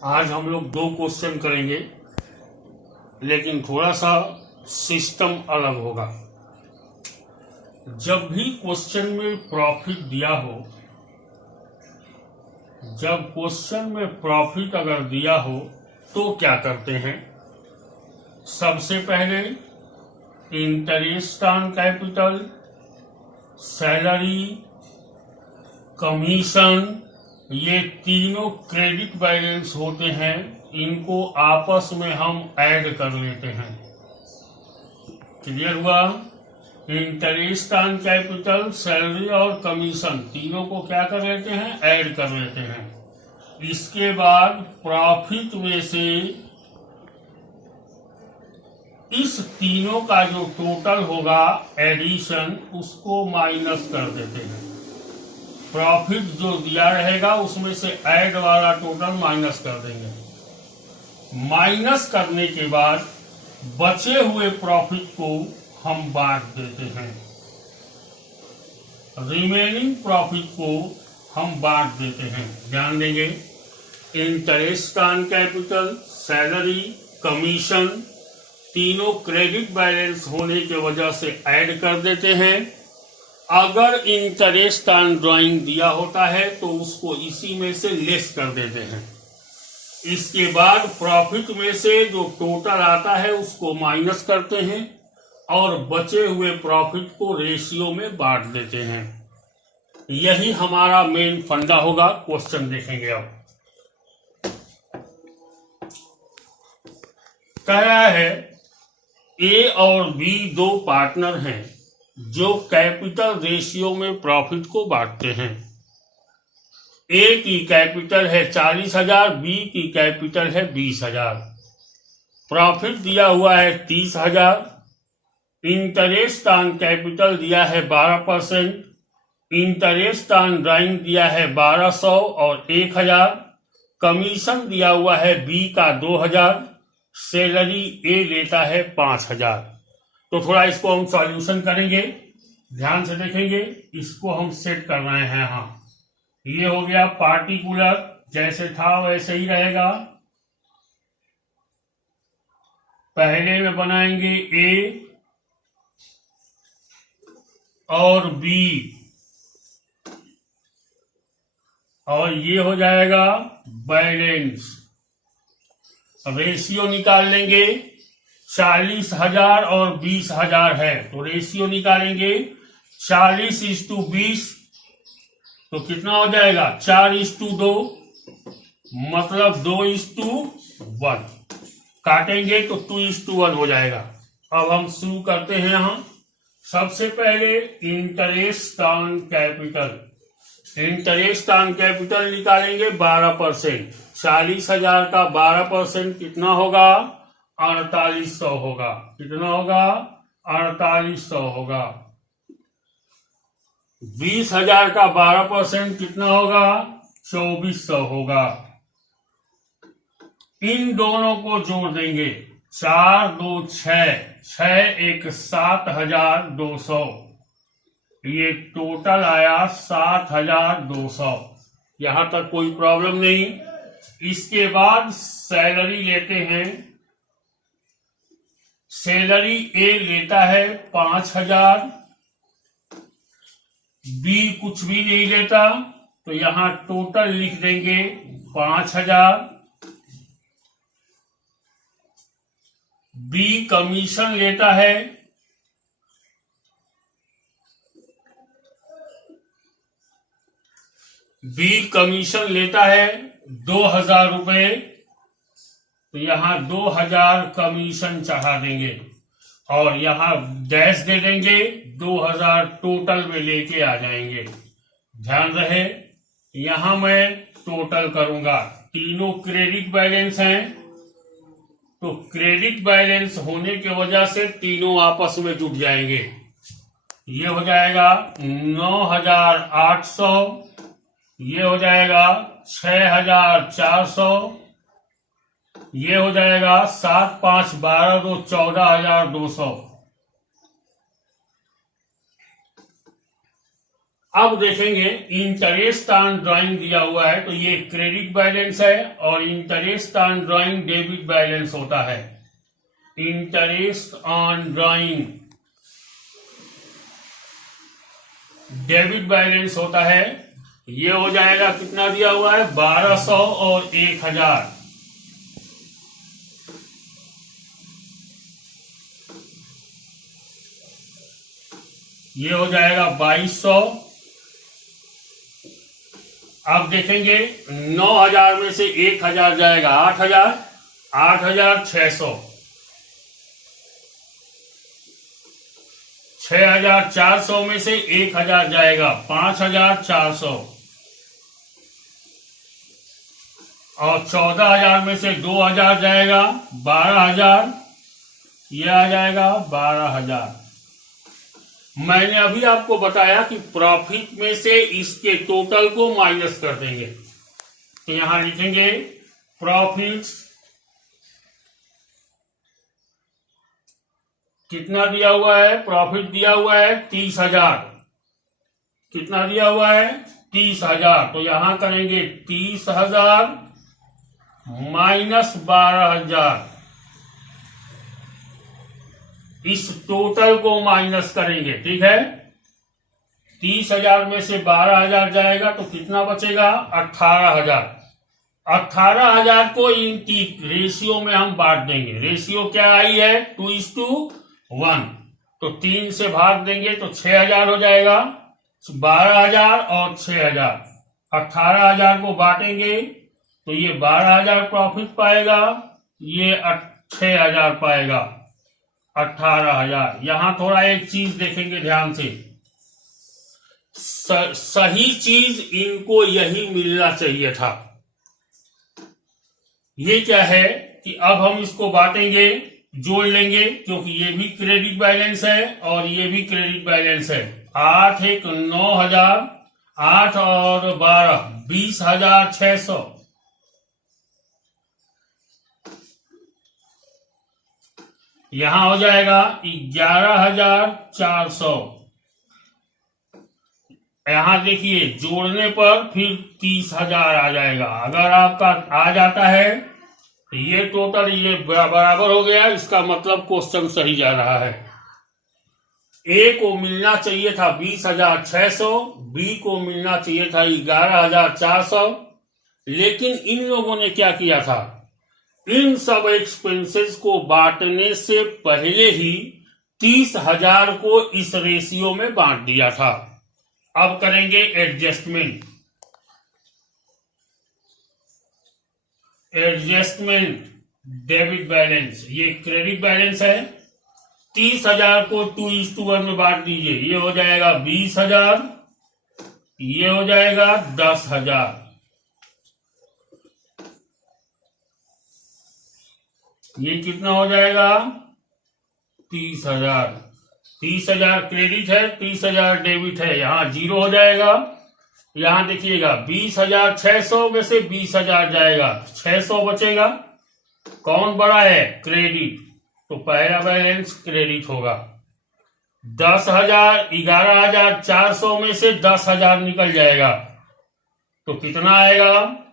आज हम लोग 2 क्वेश्चन करेंगे, लेकिन थोड़ा सा सिस्टम अलग होगा। जब भी क्वेश्चन में प्रॉफिट दिया हो, जब क्वेश्चन में प्रॉफिट अगर दिया हो तो क्या करते हैं? सबसे पहले interest on capital, salary, commission, ये तीनों क्रेडिट बैलेंस होते हैं। इनको आपस में हम ऐड कर लेते हैं। क्लियर हुआ? इंटरेस्ट ऑन कैपिटल, सैलरी और कमीशन तीनों को क्या कर लेते हैं? ऐड कर लेते हैं। इसके बाद प्रॉफिट में से इस तीनों का जो टोटल होगा एडिशन, उसको माइनस कर देते हैं। प्रॉफिट जो दिया रहेगा उसमें से ऐड वाला टोटल माइनस कर देंगे। माइनस करने के बाद बचे हुए प्रॉफिट को हम बांट देते हैं। रिमेनिंग प्रॉफिट को हम बांट देते हैं। ध्यान देंगे, interest on capital, salary, commission तीनों क्रेडिट बैलेंस होने की वजह से ऐड कर देते हैं। अगर इंटरेस्ट ऑन ड्राइंग दिया होता है तो उसको इसी में से लेस कर देते हैं। इसके बाद प्रॉफिट में से जो टोटल आता है उसको माइनस करते हैं और बचे हुए प्रॉफिट को रेशियो में बांट देते हैं। यही हमारा मेन फंडा होगा। क्वेश्चन देखेंगे। अब कह रहा है ए और बी दो पार्टनर हैं जो कैपिटल रेशियो में प्रॉफिट को बांटते हैं। ए की कैपिटल है 40,000, बी की कैपिटल है 20,000। प्रॉफिट दिया हुआ है 30,000। इंटरेस्ट ऑन कैपिटल दिया है 12%। इंटरेस्ट ऑन ड्राइंग दिया है 1200 और 1,000। कमीशन दिया हुआ है बी का 2,000। सैलरी ए लेता है 5,000। तो थोड़ा इसको हम सॉल्यूशन करेंगे, ध्यान से देखेंगे। इसको हम सेट कर रहे हैं। हाँ, ये हो गया पार्टिकुलर, जैसे था वैसे ही रहेगा। पहले में बनाएंगे ए और बी, और ये हो जाएगा बैलेंस। रेशियो निकाल लेंगे। 40,000 और 20,000 है तो रेशियो निकालेंगे 40:20, तो कितना हो जाएगा? 4:2, मतलब 2:1। काटेंगे तो 2:1 हो जाएगा। अब हम शुरू करते हैं। यहाँ सबसे पहले interest on capital, interest on capital निकालेंगे 12%। 40,000 का 12% कितना होगा? 4800 होगा। कितना होगा? 4800 होगा। 20,000 का 12% कितना होगा? 2400 होगा। इन दोनों को जोड़ देंगे। 4 2 6, 6 1 7,200। ये टोटल आया 7,200। यहां तक कोई प्रॉब्लम नहीं। इसके बाद सैलरी लेते हैं। सैलरी ए लेता है 5,000, बी कुछ भी नहीं लेता, तो यहां टोटल लिख देंगे 5,000। बी कमीशन लेता है, बी कमीशन लेता है 2,000 रुपए, तो यहां 2,000 कमीशन चढ़ा देंगे और यहां डैश दे देंगे। 2,000 टोटल में लेके आ जाएंगे। ध्यान रहे, यहां मैं टोटल करूंगा। तीनों क्रेडिट बैलेंस हैं, तो क्रेडिट बैलेंस होने की वजह से तीनों आपस में जुट जाएंगे। ये हो जाएगा 9,800, ये हो जाएगा 6,400, ये हो जाएगा 7 5 12 2 14,200। अब देखेंगे इंटरेस्ट ऑन ड्राइंग दिया हुआ है, तो ये क्रेडिट बैलेंस है और interest on drawing debit balance होता है। Interest on drawing debit balance होता है। ये हो जाएगा, कितना दिया हुआ है, 1200 और 1000। ये हो जाएगा 2200। अब देखेंगे 9000 में से 1000 जाएगा 8000, 8600, 6400 में से 1000 जाएगा 5400, और 14000 में से 2000 जाएगा 12000, यह आ जाएगा 12000। मैंने अभी आपको बताया कि प्रॉफिट में से इसके टोटल को माइनस कर देंगे, तो यहां लिखेंगे प्रॉफिट्स कितना दिया हुआ है, प्रॉफिट दिया हुआ है 30,000। कितना दिया हुआ है, 30,000। तो यहां करेंगे 30,000 माइनस 12,000, इस टोटल को माइनस करेंगे। ठीक है, 30,000 में से 12,000 जाएगा तो कितना बचेगा, 18,000। 18,000 को इनकी रेशियो में हम बांट देंगे। रेशियो क्या आई है, 2:1, तो 3 से भाग देंगे तो 6,000 हो जाएगा। 12,000 और 6,000, 18,000 को बांटेंगे तो ये 12,000 प्रॉफिट पाएगा, ये 6,000 पाएगा, 18,000। यहां थोड़ा एक चीज देखेंगे ध्यान से, सही चीज इनको यही मिलना चाहिए था। ये क्या है कि अब हम इसको बांटेंगे, जोड़ लेंगे, क्योंकि ये भी क्रेडिट बैलेंस है और ये भी क्रेडिट बैलेंस है। 8 1 9,000, 8 और 12 20,600। यहां हो जाएगा 11,400। यहां देखिए जोड़ने पर फिर 30,000 आ जाएगा। अगर आपका आ जाता है तो ये टोटल ये बराबर हो गया, इसका मतलब क्वेश्चन सही जा रहा है। ए को मिलना चाहिए था 20,600, बी को मिलना चाहिए था 11,400, लेकिन इन लोगों ने क्या किया था, इन सब एक्सपेंसेस को बांटने से पहले ही 30,000 को इस रेशियो में बांट दिया था। अब करेंगे एडजस्टमेंट। एडजस्टमेंट डेबिट बैलेंस, ये क्रेडिट बैलेंस है। 30,000 को 2:1 में बांट दीजिए, ये हो जाएगा 20,000, ये हो जाएगा 10,000। ये कितना हो जाएगा, 30,000। 30,000 क्रेडिट है, 30,000 डेबिट है, यहां 0 हो जाएगा। यहां देखिएगा 20,600 में से 20,000 जाएगा, 600 बचेगा। कौन बड़ा है, क्रेडिट, तो पहला बैलेंस क्रेडिट होगा। 10,000 11,400 में से 10,000 निकल जाएगा, तो कितना आएगा,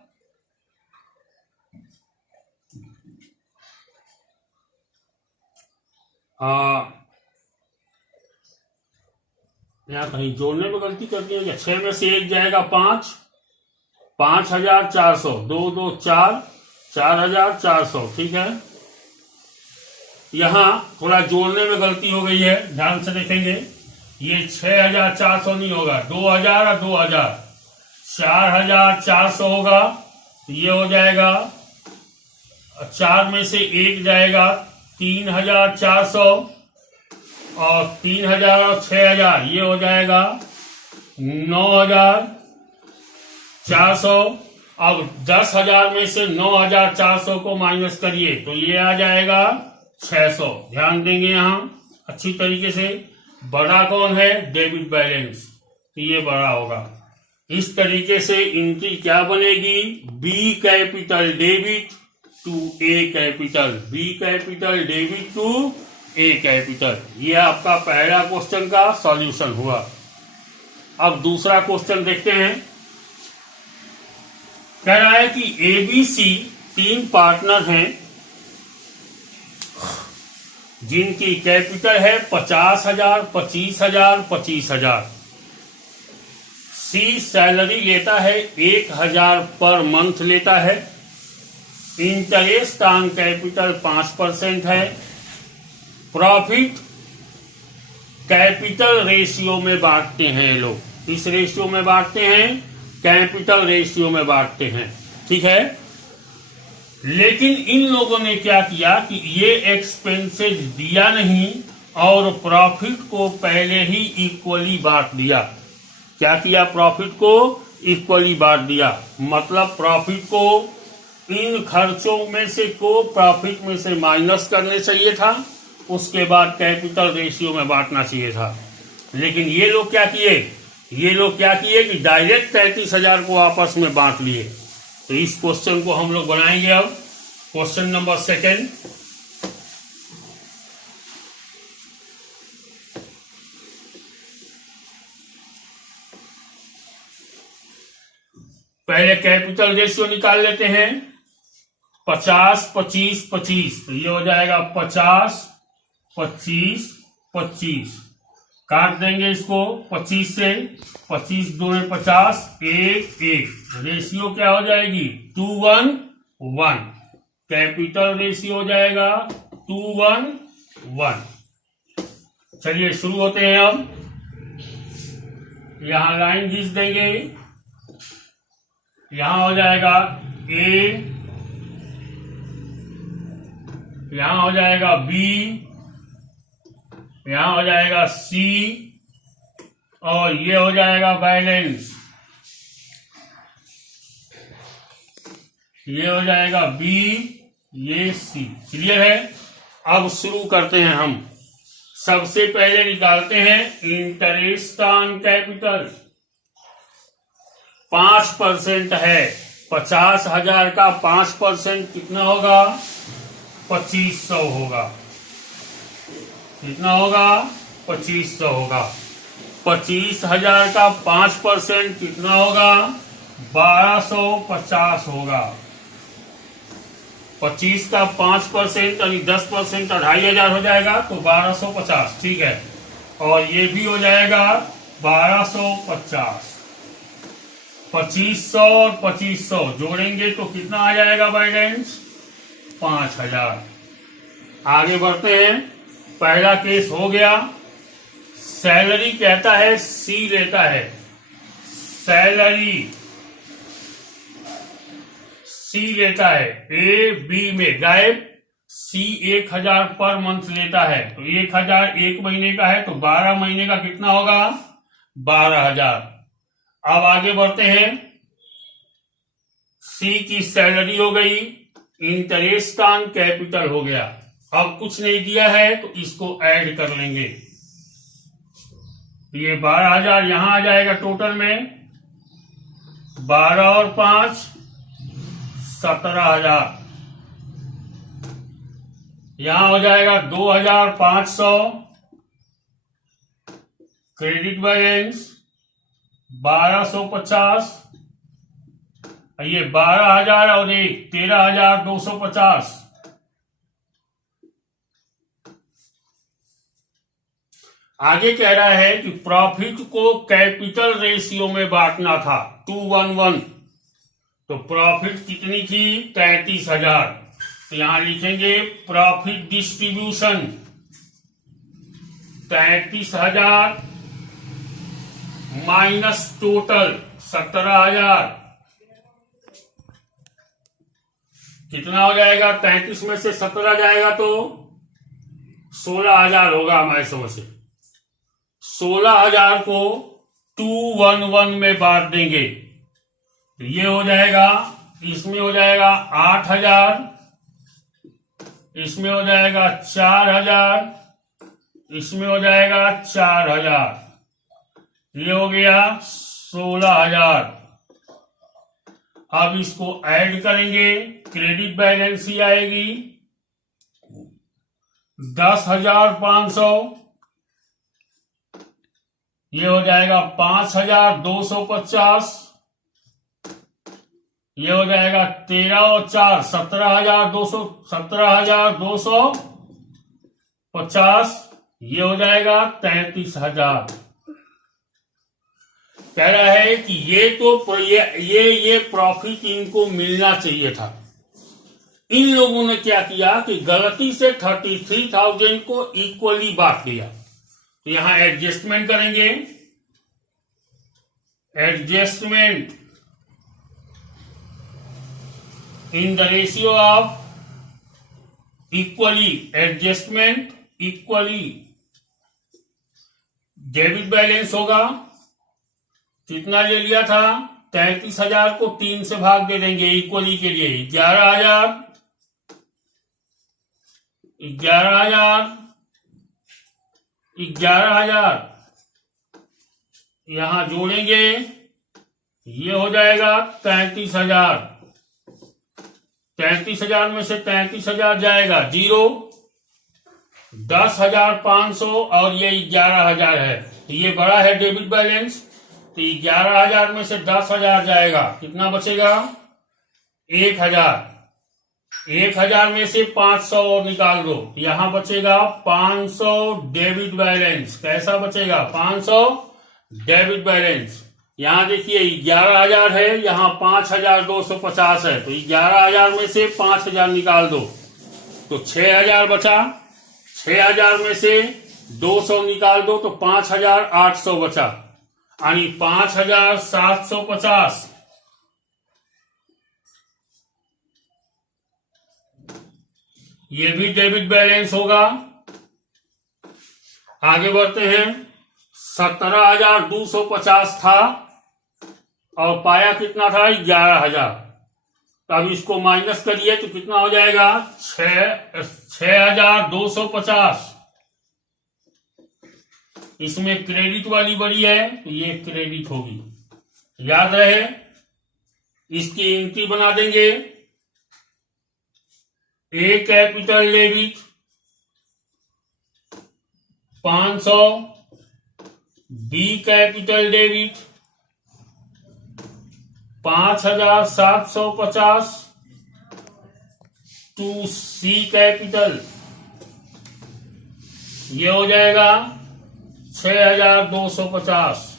यहाँ कहीं जोड़ने में गलती कर दी है। 6 में से 1 जाएगा 5, 5,400, 2 2 4, 4,400। ठीक है, यहां थोड़ा जोड़ने में गलती हो गई है, ध्यान से देखेंगे। ये 6,400 नहीं होगा, 2,000 और 2,000, 4,400 होगा। ये हो जाएगा 4 में से 1 जाएगा 3,400, और 3,000 और 6,000, ये हो जाएगा 9,400। अब 10,000 में से 9,400 को माइनस करिए तो ये आ जाएगा 600। ध्यान देंगे यहां अच्छी तरीके से। बड़ा कौन है, डेबिट बैलेंस, तो ये बड़ा होगा। इस तरीके से इनकी क्या बनेगी, B capital debit to A capital, B capital debit to A capital. ये आपका पहला क्वेश्चन का सॉल्यूशन हुआ। अब दूसरा क्वेश्चन देखते हैं। कह रहा है कि एबीसी 3 पार्टनर हैं जिनकी कैपिटल है 50,000, 25,000, 25,000। सी सैलरी लेता है 1,000 पर मंथ लेता है। इंटरेस्ट ऑन कैपिटल 5% है। प्रॉफिट कैपिटल रेशियो में बांटते हैं ये लोग। इस रेशियो में बांटते हैं, कैपिटल रेशियो में बांटते हैं, ठीक है। लेकिन इन लोगों ने क्या किया कि ये एक्सपेंसेस दिया नहीं और प्रॉफिट को पहले ही इक्वली बांट दिया। क्या किया? प्रॉफिट को इक्वली बांट दिया। मतलब प्रॉफिट को इन खर्चों में से को प्रॉफिट में से माइनस करने चाहिए था, उसके बाद कैपिटल रेशियो में बांटना चाहिए था। लेकिन ये लोग क्या किए कि डायरेक्ट 33,000 को आपस में बांट लिए। तो इस क्वेश्चन को हम लोग बनाएंगे अब। Question number 2। पहले कैपिटल रेशियो निकाल लेते हैं। 50, 25, 25, तो ये हो जाएगा 50, 25, 25। काट देंगे इसको 25 से। 25 दूनी 50, 1, 1। रेशियो क्या हो जाएगी? 2:1:1। कैपिटल रेशियो हो जाएगा 2:1:1। चलिए शुरू होते हैं अब। यहां लाइन खींच देंगे। यहां हो जाएगा A, यहां हो जाएगा B, यहां हो जाएगा C और ये हो जाएगा बैलेंस। ये हो जाएगा B, ये C। क्लियर है? अब शुरू करते हैं हम। सबसे पहले निकालते हैं इंटरेस्ट ऑन कैपिटल। 5% है। 50,000 का 5% कितना होगा? 2,500 होगा। कितना होगा? 2,500 होगा। 25,000 का 5% कितना होगा? 1,250 होगा। 25 का 5% यानी 10% 2,500 हो जाएगा, तो 1,250। ठीक है। और ये भी हो जाएगा 1,250। 2,500 और 2,500 जोड़ेंगे तो कितना आ जाएगा बैलेंस? 5,000। आगे बढ़ते हैं। पहला केस हो गया। सैलरी कहता है सी लेता है। सैलरी सी लेता है ए बी में गायब। सी 1,000 पर मंथ लेता है, तो 1,000 1 महीने का है, तो 12 महीने का कितना होगा? 12,000। अब आगे बढ़ते हैं। सी की सैलरी हो गई, इंटरेस्ट ऑन कैपिटल हो गया। अब कुछ नहीं दिया है तो इसको ऐड कर लेंगे। ये 12,000 यहां आ जाएगा टोटल में। 12 और 5 17,000। यहां हो जाएगा 2,500। Credit balance 1,250। ये 12,000 और 1 13,250। आगे कह रहा है कि प्रॉफिट को कैपिटल रेशियो में बांटना था 2:1:1। तो प्रॉफिट कितनी थी? 33,000। तो यहां लिखेंगे प्रॉफिट डिस्ट्रीब्यूशन 33,000 माइनस टोटल 17,000। कितना हो जाएगा? 33 में से 17 जाएगा तो 16,000 होगा हमारे समझ से। 16,000 को 2:1:1 में बांट देंगे तो ये हो जाएगा, इसमें हो जाएगा 8,000, इसमें हो जाएगा 4,000, इसमें हो जाएगा 4,000। ये हो गया 16,000। अब इसको ऐड करेंगे, क्रेडिट बैलेंस ही आएगी 10,500। ये हो जाएगा 5250, ये हो जाएगा 13 और 4 17,250, ये हो जाएगा 33,000। कह रहा है कि ये तो ये प्रॉफिट इनको मिलना चाहिए था। इन लोगों ने क्या किया कि गलती से 33,000 को इक्वली बांट दिया। तो यहां एडजस्टमेंट करेंगे, adjustment in the ratio of equally, adjustment equally, debit balance होगा, कितना ले लिया था 33,000 को 3 से भाग दे देंगे इक्वली के लिए, 11,000 यहां जोड़ेंगे, ये हो जाएगा 33,000। 33,000 में से 33,000 जाएगा 0, 10,500 और ये 11,000 है। तो ये बड़ा है डेबिट बैलेंस। तो 11,000 में से 10,000 जाएगा, कितना बचेगा 1,000। 1,000 में से 500 और निकाल दो, यहां बचेगा 500 डेबिट बैलेंस। कैसा बचेगा 500 डेबिट बैलेंस। यहां देखिए 11,000 है, यहां 5,250 है। तो 11,000 में से 5,000 निकाल दो तो 6,000 बचा। 6,000 में से 200 निकाल दो तो 5,800 बचा, यानी 5,750। ये भी डेबिट बैलेंस होगा। आगे बढ़ते हैं। 17,250 था और पाया कितना था 11,000। तो अब इसको माइनस करिए तो कितना हो जाएगा 6,250। इसमें क्रेडिट वाली बड़ी है तो ये क्रेडिट होगी, याद रहे। इसकी एंट्री बना देंगे, A capital debit 500, B capital debit 5,750 to C capital, ये हो जाएगा 6,250।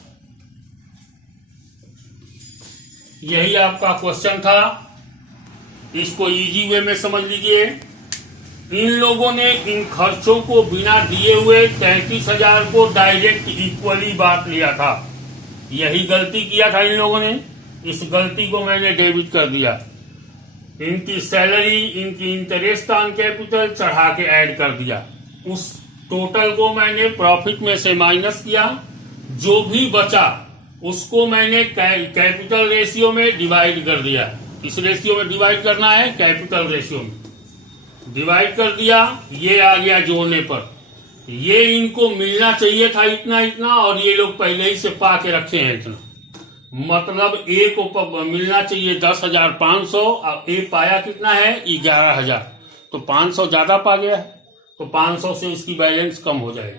यही आपका क्वेश्चन था, इसको इजी वे में समझ लीजिए। इन लोगों ने इन खर्चों को बिना दिए हुए 33,000 को डायरेक्ट इक्वली बांट लिया था। यही गलती किया था इन लोगों ने, इस गलती को मैंने डेबिट कर दिया। इनकी सैलरी, इनकी इंटरेस्ट ऑन कैपिटल चढ़ा के ऐड कर दिया। उस टोटल को मैंने प्रॉफिट में से माइनस किया, जो भी बचा उसको मैंने कैपिटल रेशियो में डिवाइड कर दिया। किस रेशियो में डिवाइड करना है, कैपिटल रेशियो में डिवाइड कर दिया। ये आ गया जोड़ने पर। ये इनको मिलना चाहिए था इतना इतना, और ये लोग पहले ही से पा के रखे हैं इतना। मतलब ए को मिलना चाहिए 10,500 और ए पाया कितना है 11,000। तो 500 ज्यादा पा गया है, तो 500 से इसकी बैलेंस कम हो जाएगी।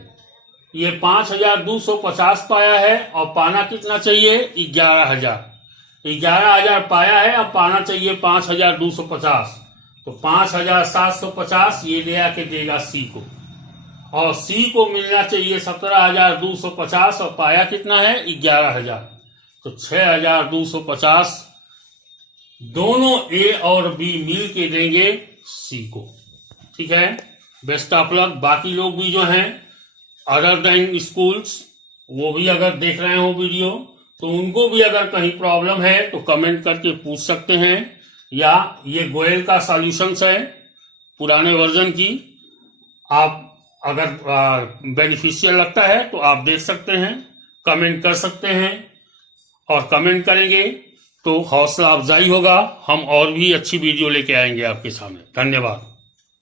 ये 5,250 पाया है और पाना कितना चाहिए 11,000। 11,000 पाया है, अब पाना चाहिए 5,250। तो 5,750 ये ले आके देगा सी को, और सी को मिलना चाहिए 17,250 और पाया कितना है 11,000। तो 6,250 दोनों ए और बी मिल के देंगे सी को। ठीक है, बेस्ट ऑफ लक। बाकी लोग भी जो हैं अदर देन स्कूल्स, वो भी अगर देख रहे हो वीडियो, तो उनको भी अगर कहीं प्रॉब्लम है तो कमेंट करके पूछ सकते हैं, या ये गोयल का सॉल्यूशंस है पुराने वर्जन की। आप अगर बेनिफिशियल लगता है तो आप देख सकते हैं, कमेंट कर सकते हैं, और कमेंट करेंगे तो हौसला अफजाई होगा। हम और भी अच्छी वीडियो लेके आएंगे आपके सामने। धन्यवाद।